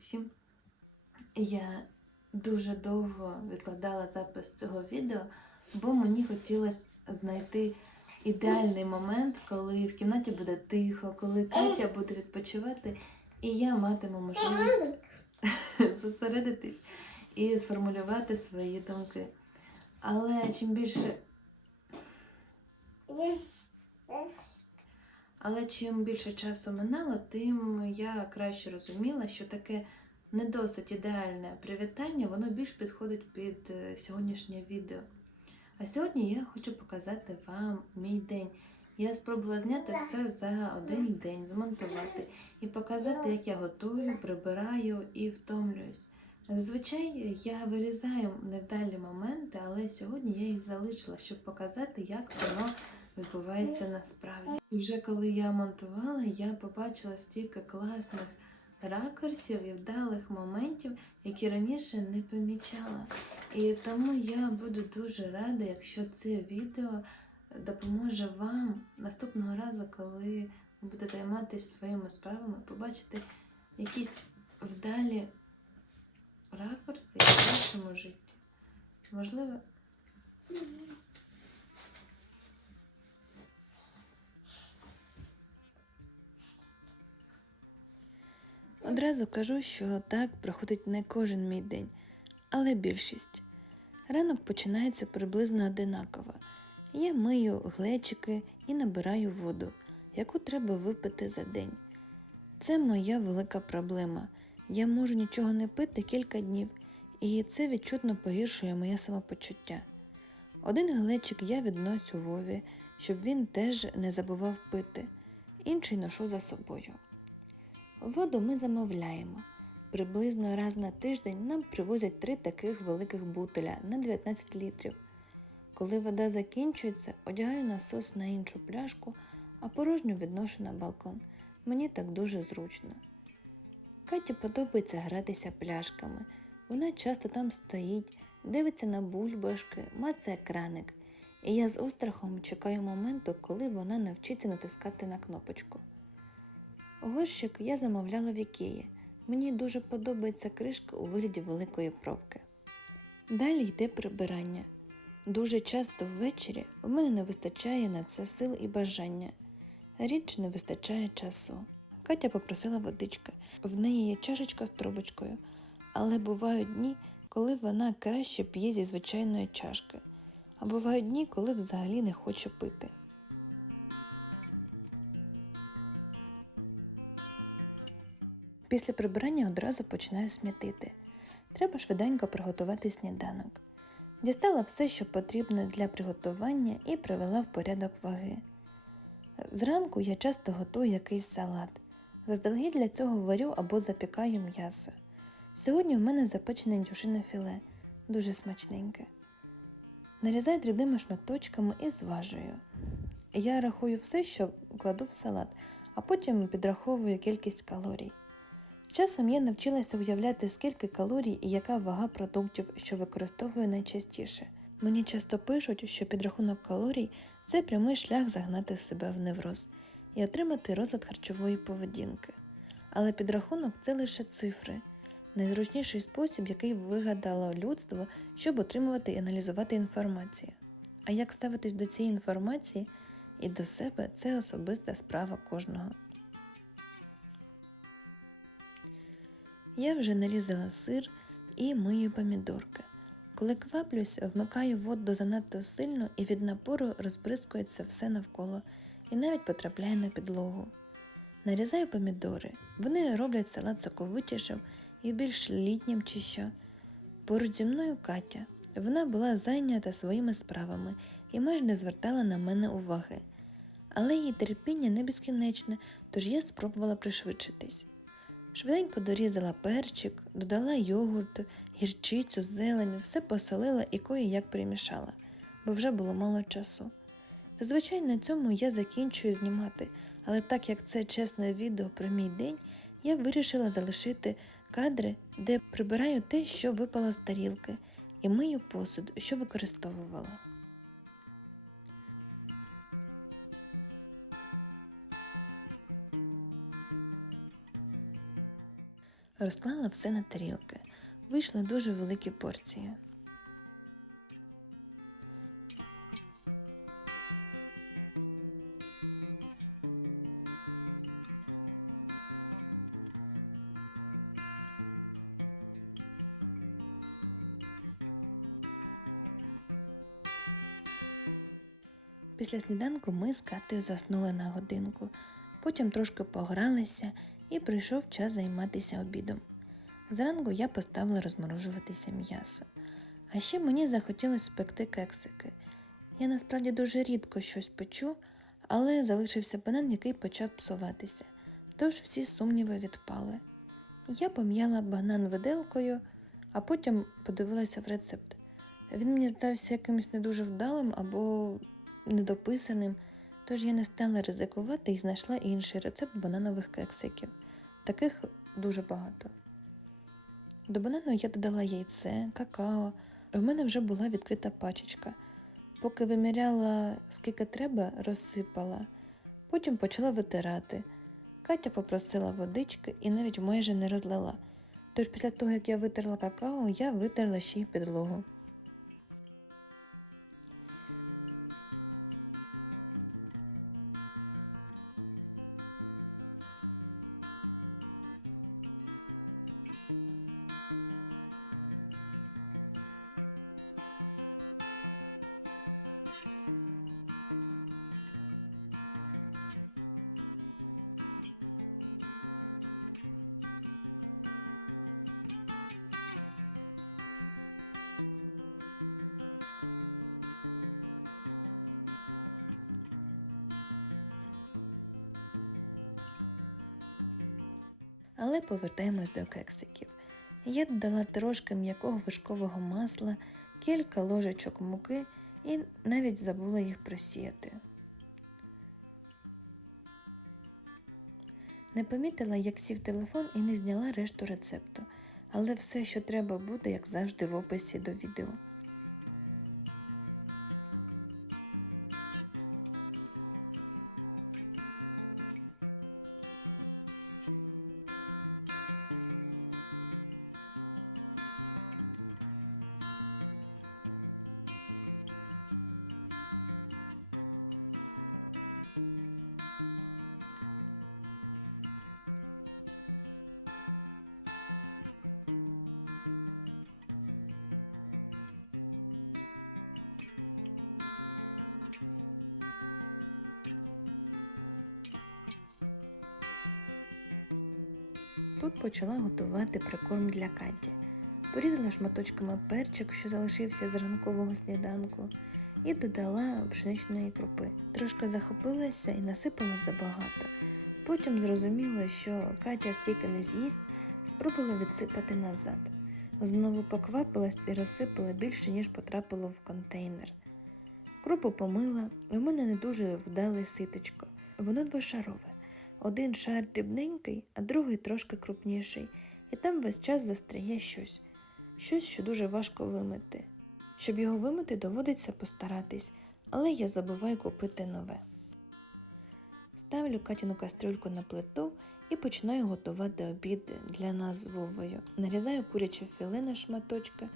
всім! Я дуже довго відкладала запис цього відео, бо мені хотілося знайти ідеальний момент, коли в кімнаті буде тихо, коли Катя буде відпочивати, і я матиму можливість зосередитись і сформулювати свої думки. Але чим більше Але чим більше часу минало, тим я краще розуміла, що таке не досить ідеальне привітання, воно більш підходить під е, сьогоднішнє відео. А сьогодні я хочу показати вам мій день. Я спробувала зняти все за один день, змонтувати і показати, як я готую, прибираю і втомлююсь. Зазвичай я вирізаю невдалі моменти, але сьогодні я їх залишила, щоб показати, як воно відбувається насправді. І вже коли я монтувала, я побачила стільки класних ракурсів і вдалих моментів, які раніше не помічала. І тому я буду дуже рада, якщо це відео допоможе вам наступного разу, коли ви будете займатися своїми справами, побачити якісь вдалі ракурси в вашому житті. Можливо, Одразу кажу, що так проходить не кожен мій день, але більшість. Ранок починається приблизно одинаково. Я мию глечики і набираю воду, яку треба випити за день. Це моя велика проблема. Я можу нічого не пити кілька днів, і це відчутно погіршує моє самопочуття. Один глечик я відносю Вові, щоб він теж не забував пити, інший ношу за собою. Воду ми замовляємо. Приблизно раз на тиждень нам привозять три таких великих бутиля на 19 літрів. Коли вода закінчується, одягаю насос на іншу пляшку, а порожню відношу на балкон. Мені так дуже зручно. Каті подобається гратися пляшками. Вона часто там стоїть, дивиться на бульбашки, мацає краник, і я з острахом чекаю моменту, коли вона навчиться натискати на кнопочку. Горщик я замовляла в Ікеї. Мені дуже подобається кришка у вигляді великої пробки. Далі йде прибирання. Дуже часто ввечері в мене не вистачає на це сил і бажання. Рідше не вистачає часу. Катя попросила водички. В неї є чашечка з трубочкою, але бувають дні, коли вона краще п'є зі звичайної чашки, а бувають дні, коли взагалі не хоче пити. Після прибирання одразу починаю смітити. Треба швиденько приготувати сніданок. Дістала все, що потрібно для приготування, і привела в порядок ваги. Зранку я часто готую якийсь салат. Заздалегідь для цього варю або запікаю м'ясо. Сьогодні в мене запечене індюшине філе, дуже смачненьке. Нарізаю дрібними шматочками і зважую. Я рахую все, що кладу в салат, а потім підраховую кількість калорій. Часом я навчилася уявляти, скільки калорій і яка вага продуктів, що використовую найчастіше. Мені часто пишуть, що підрахунок калорій це прямий шлях загнати себе в невроз і отримати розлад харчової поведінки. Але підрахунок це лише цифри, найзручніший спосіб, який вигадало людство, щоб отримувати і аналізувати інформацію. А як ставитись до цієї інформації і до себе це особиста справа кожного. Я вже нарізала сир і мию помідорки. Коли кваплюсь, вмикаю воду занадто сильно і від напору розбризкується все навколо і навіть потрапляє на підлогу. Нарізаю помідори. Вони роблять салат соковитішим і більш літнім чи що. Поруч зі мною Катя. Вона була зайнята своїми справами і майже не звертала на мене уваги. Але її терпіння не безкінечне, тож я спробувала пришвидшитись. Швиденько дорізала перчик, додала йогурт, гірчицю, зелень, все посолила і кої як примішала, бо вже було мало часу. Зазвичай на цьому я закінчую знімати, але так як це чесне відео про мій день, я вирішила залишити кадри, де прибираю те, що випало з тарілки, і мию посуд, що використовувала. Розклала все на тарілки. Вийшли дуже великі порції. Після сніданку ми з Катею заснули на годинку, потім трошки погралися і прийшов час займатися обідом. Зранку я поставила розморожуватися м'ясо. А ще мені захотілося спекти кексики. Я насправді дуже рідко щось печу, але залишився банан, який почав псуватися, тож всі сумніви відпали. Я пом'яла банан виделкою, а потім подивилася в рецепт. Він мені здався якимось не дуже вдалим або недописаним, тож я не стала ризикувати і знайшла інший рецепт бананових кексиків. Таких дуже багато. До банану я додала яйце, какао. В мене вже була відкрита пачечка. Поки виміряла, скільки треба, розсипала. Потім почала витирати. Катя попросила водички і навіть майже не розлила. Тож після того, як я витерла какао, я витерла ще й підлогу. Але повертаємось до кексиків. Я додала трошки м'якого вершкового масла, кілька ложечок муки і навіть забула їх просіяти. Не помітила, як сів телефон і не зняла решту рецепту, але все, що треба буде, як завжди, в описі до відео. Тут почала готувати прикорм для Каті. Порізала шматочками перчик, що залишився з ранкового сніданку, і додала пшеничної крупи. Трошки захопилася і насипала забагато. Потім зрозуміла, що Катя стільки не з'їсть, спробувала відсипати назад. Знову поквапилась і розсипала більше, ніж потрапило в контейнер. Крупу помила, і в мене не дуже вдале ситочко. Воно двошарове. Один шар дрібненький, а другий трошки крупніший, і там весь час застряє щось, щось, що дуже важко вимити. Щоб його вимити, доводиться постаратись, але я забуваю купити нове. Ставлю Катіну кастрюльку на плиту і починаю готувати обід для нас з Вовою. Нарізаю куряче філе на шматочки.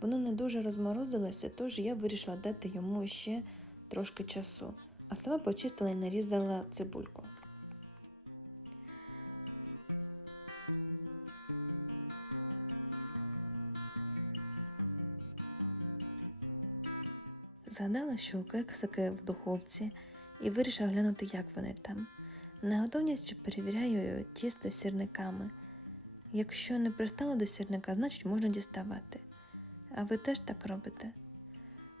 Воно не дуже розморозилося, тож я вирішила дати йому ще трошки часу, а сама почистила і нарізала цибульку. Згадала, що кексики в духовці, і вирішила глянути, як вони там. На готовність перевіряю тісто сірниками. Якщо не пристало до сірника, значить можна діставати. А ви теж так робите?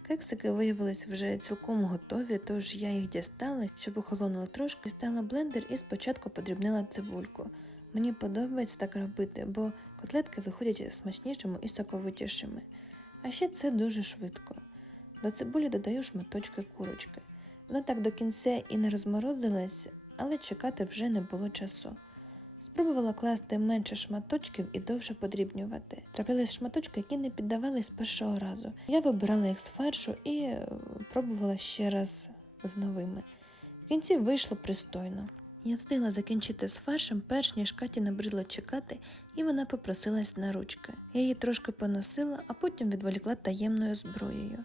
Кексики виявились вже цілком готові, тож я їх дістала, щоб охолонула трошки, дістала блендер і спочатку подрібнила цибульку. Мені подобається так робити, бо котлетки виходять смачнішими і соковитішими. А ще це дуже швидко. До цибулі додаю шматочки курочки. Вона так до кінця і не розморозилась, але чекати вже не було часу. Спробувала класти менше шматочків і довше подрібнювати. Траплялись шматочки, які не піддавались першого разу. Я вибирала їх з фаршу і е, пробувала ще раз з новими. В кінці вийшло пристойно. Я встигла закінчити з фаршем, перш ніж Каті набридло чекати, і вона попросилась на ручки. Я її трошки поносила, а потім відволікла таємною зброєю.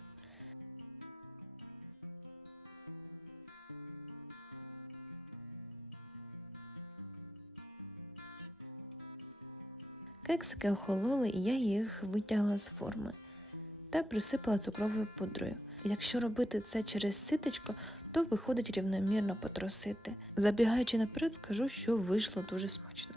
Кексики охололи, і я їх витягла з форми та присипала цукровою пудрою. Якщо робити це через ситочко, то виходить рівномірно потросити. Забігаючи наперед, скажу, що вийшло дуже смачно.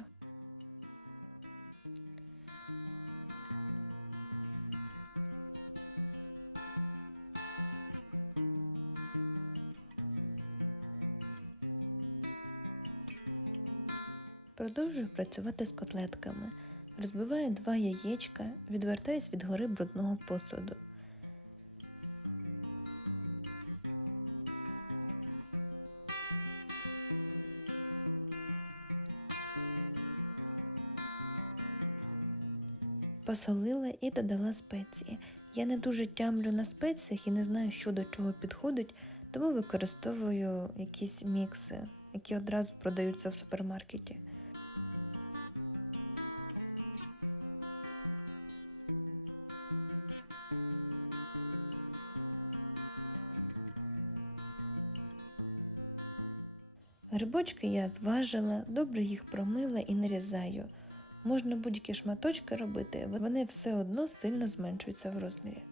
Продовжую працювати з котлетками. Розбиваю два яєчка, відвертаюсь від гори брудного посуду. Посолила і додала спеції. Я не дуже тямлю на спеціях і не знаю, що до чого підходить, тому використовую якісь мікси, які одразу продаються в супермаркеті. Грибочки я зважила, добре їх промила і нарізаю. Можна будь-які шматочки робити, вони все одно сильно зменшуються в розмірі.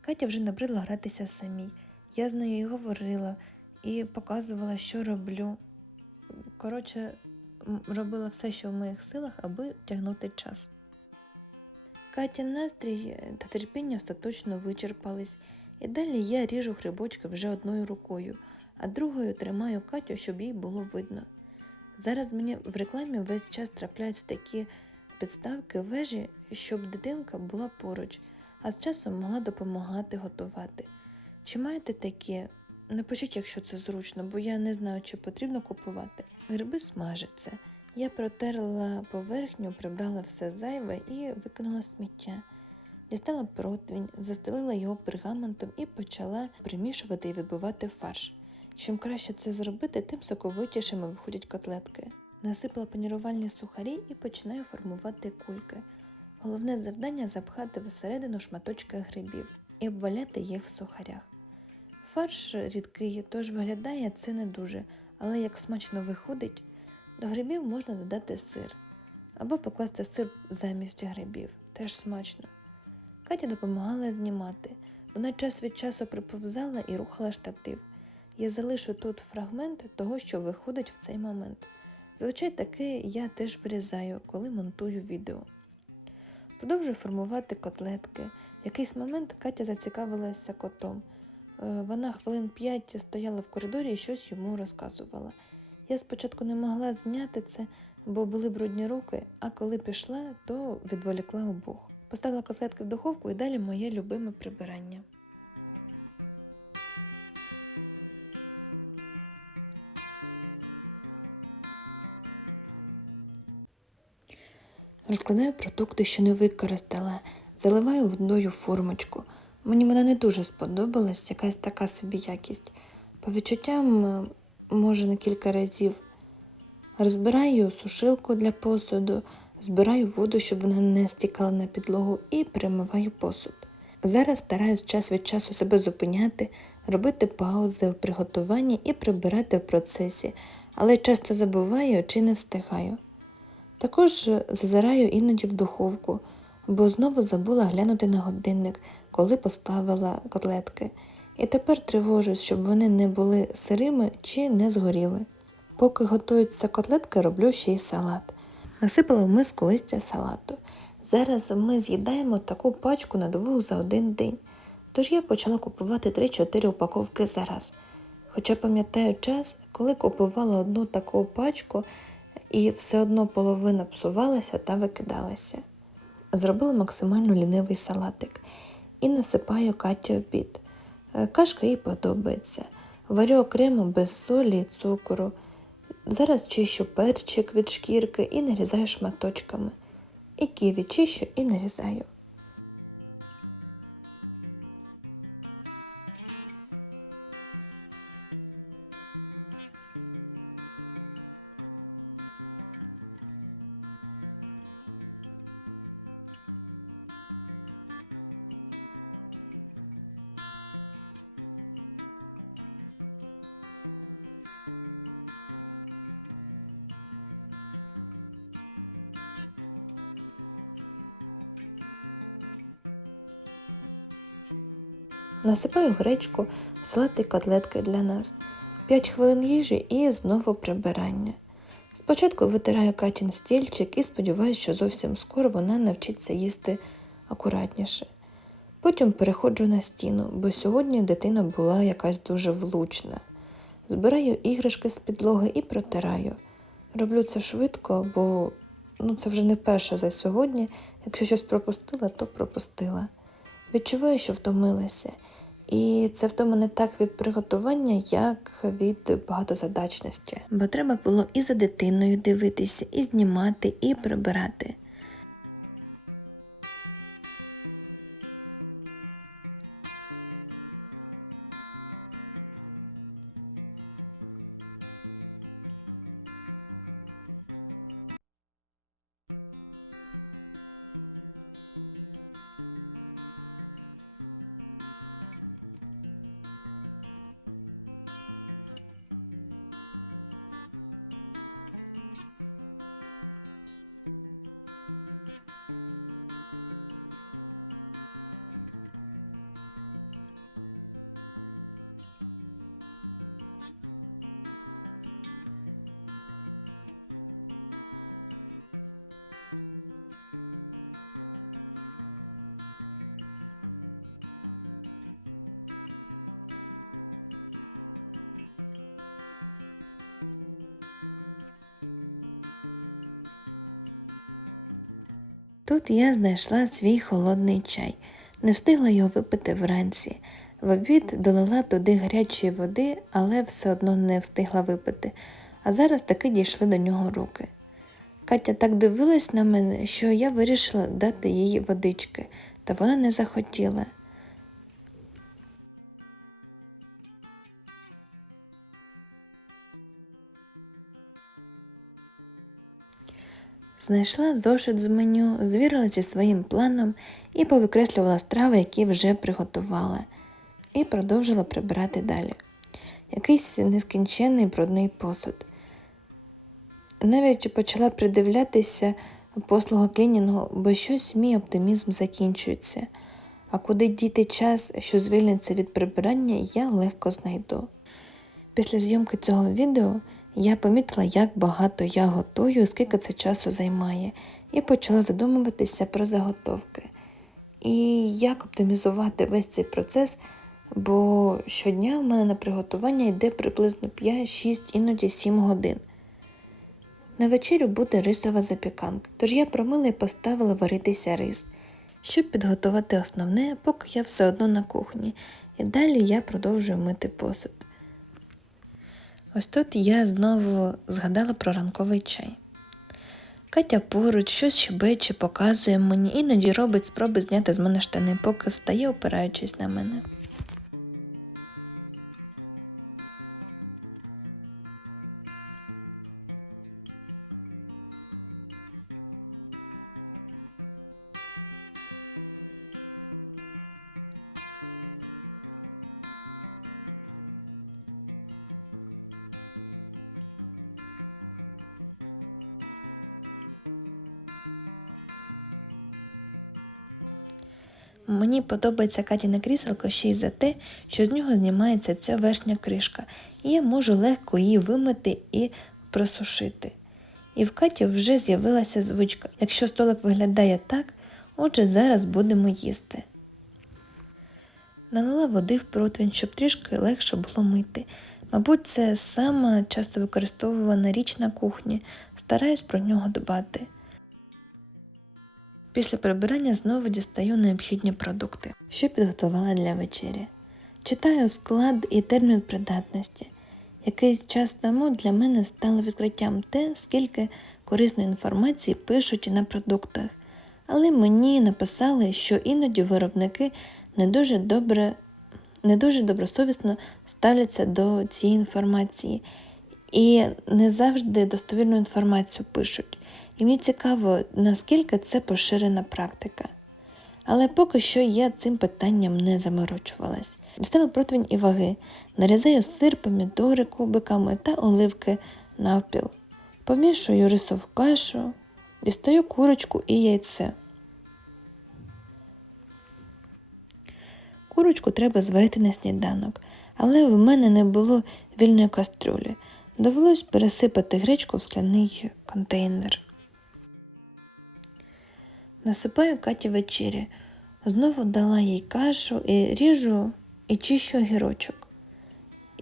Катя вже набридла гратися самій. Я з нею і говорила, і показувала, що роблю. Коротше, робила все, що в моїх силах, аби тягнути час. Катін настрій та терпіння остаточно вичерпались, і далі я ріжу грибочки вже одною рукою, а другою тримаю Катю, щоб їй було видно. Зараз мені в рекламі весь час трапляються такі підставки вежі, щоб дитинка була поруч, а з часом могла допомагати готувати. Чи маєте такі? Напишіть, якщо це зручно, бо я не знаю, чи потрібно купувати. Гриби смажаться. Я протерла поверхню, прибрала все зайве і викинула сміття. Дістала противень, застелила його пергаментом і почала примішувати і відбивати фарш. Чим краще це зробити, тим соковитішими виходять котлетки. Насипала панірувальні сухарі і починаю формувати кульки. Головне завдання запхати всередину шматочки грибів і обваляти їх в сухарях. Фарш рідкий, тож виглядає це не дуже, але як смачно виходить, до грибів можна додати сир або покласти сир замість грибів, теж смачно. Катя допомагала знімати. Вона час від часу приповзала і рухала штатив. Я залишу тут фрагмент того, що виходить в цей момент. Зазвичай таке я теж вирізаю, коли монтую відео. Продовжую формувати котлетки. В якийсь момент Катя зацікавилася котом. Е, Вона хвилин п'ять стояла в коридорі і щось йому розказувала. Я спочатку не могла зняти це, бо були брудні руки, а коли пішла, то відволікла обох. Поставила котлетки в духовку і далі моє любиме прибирання. Розкладаю продукти, що не використала, заливаю водою формочку. Мені вона не дуже сподобалась, якась така собі якість. По відчуттям, е, може, на кілька разів. Розбираю сушилку для посуду, збираю воду, щоб вона не стікала на підлогу, і перемиваю посуд. Зараз стараюсь час від часу себе зупиняти, робити паузи в приготуванні і прибирати в процесі, але часто забуваю чи не встигаю. Також зазираю іноді в духовку, бо знову забула глянути на годинник, коли поставила котлетки, і тепер тривожусь, щоб вони не були сирими чи не згоріли. Поки готуються котлетки, роблю ще й салат. Насипала в миску листя салату. Зараз ми з'їдаємо таку пачку на двох за один день, тож я почала купувати 3-4 упаковки за раз. Хоча пам'ятаю час, коли купувала одну таку пачку, і все одно половина псувалася та викидалася. Зробила максимально лінивий салатик і насипаю Каті обід. Е, Кашка їй подобається. Варю окремо без солі і цукру. Зараз чищу перчик від шкірки і нарізаю шматочками. І ківі чищу і нарізаю. Насипаю гречку, салат і котлетки для нас. 5 хвилин їжі і знову прибирання. Спочатку витираю Катін стільчик і сподіваюся, що зовсім скоро вона навчиться їсти акуратніше. Потім переходжу на стіну, бо сьогодні дитина була якась дуже влучна. Збираю іграшки з підлоги і протираю. Роблю це швидко, бо ну, це вже не перше за сьогодні. Якщо щось пропустила, то пропустила. Відчуваю, що втомилася. І це втома не так від приготування, як від багатозадачності. Бо треба було і за дитиною дивитися, і знімати, і прибирати. Тут я знайшла свій холодний чай, не встигла його випити вранці. В обід долила туди гарячої води, але все одно не встигла випити, а зараз таки дійшли до нього руки. Катя так дивилась на мене, що я вирішила дати їй водички, та вона не захотіла. Знайшла зошит з меню, звірилася зі своїм планом і повикреслювала страви, які вже приготувала, і продовжила прибирати далі. Якийсь нескінченний брудний посуд. Навіть почала придивлятися послугу клінінгу, бо щось мій оптимізм закінчується, а куди діти час, що звільниться від прибирання, я легко знайду. Після зйомки цього відео я помітила, як багато я готую, скільки це часу займає, і почала задумуватися про заготовки. І як оптимізувати весь цей процес, бо щодня в мене на приготування йде приблизно 5-6, іноді 7 годин. На вечерю буде рисова запіканка, тож я промила і поставила варитися рис, щоб підготувати основне, поки я все одно на кухні, і далі я продовжую мити посуд. Ось тут я знову згадала про ранковий чай. Катя поруч щось щебече, показує мені, іноді робить спроби зняти з мене штани, поки встає, опираючись на мене. Мені подобається Катіне кріселко ще й за те, що з нього знімається ця верхня кришка, і я можу легко її вимити і просушити. І в Каті вже з'явилася звичка. Якщо столик виглядає так, отже, зараз будемо їсти. Налила води в противень, щоб трішки легше було мити. Мабуть, це сама часто використовувана річ на кухні, стараюсь про нього дбати. Після прибирання знову дістаю необхідні продукти, що підготувала для вечері. Читаю склад і термін придатності. Якийсь час тому для мене стало відкриттям те, скільки корисної інформації пишуть на продуктах. Але мені написали, що іноді виробники не дуже добре, не дуже добросовісно ставляться до цієї інформації і не завжди достовірну інформацію пишуть. І мені цікаво, наскільки це поширена практика. Але поки що я цим питанням не заморочувалась. Дістала противень і ваги, нарізаю сир, помідори кубиками та оливки навпіл. Помішую рисову кашу, дістаю курочку і яйце. Курочку треба зварити на сніданок, але в мене не було вільної кастрюлі. Довелось пересипати гречку в скляний контейнер. Насипаю Каті вечері. Знову дала їй кашу і ріжу і чищу огірочок.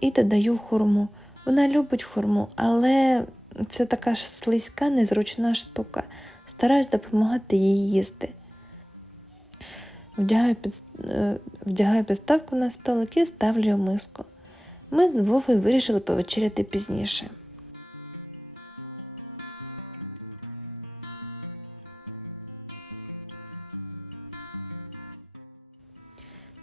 І додаю хурму. Вона любить хурму, але це така ж слизька, незручна штука. Стараюсь допомагати їй їсти. Вдягаю, під, е, вдягаю підставку на столик і ставлю миску. Ми з Вовою вирішили повечеряти пізніше.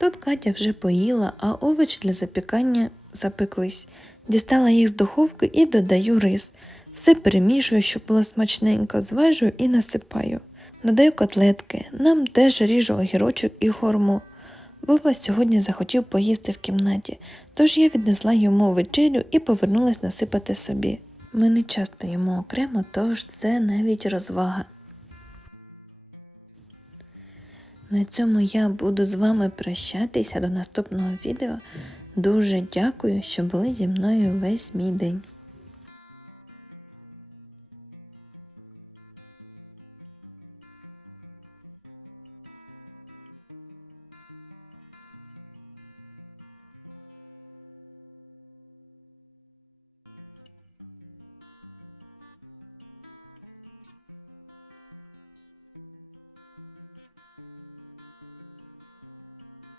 Тут Катя вже поїла, а овочі для запікання запеклись. Дістала їх з духовки і додаю рис. Все перемішую, щоб було смачненько, зважую і насипаю. Додаю котлетки, нам теж ріжу огірочок і хорму. Вова сьогодні захотів поїсти в кімнаті, тож я віднесла йому вечерю і повернулась насипати собі. Ми не часто їмо окремо, тож це навіть розвага. На цьому я буду з вами прощатися до наступного відео. Дуже дякую, що були зі мною весь мій день.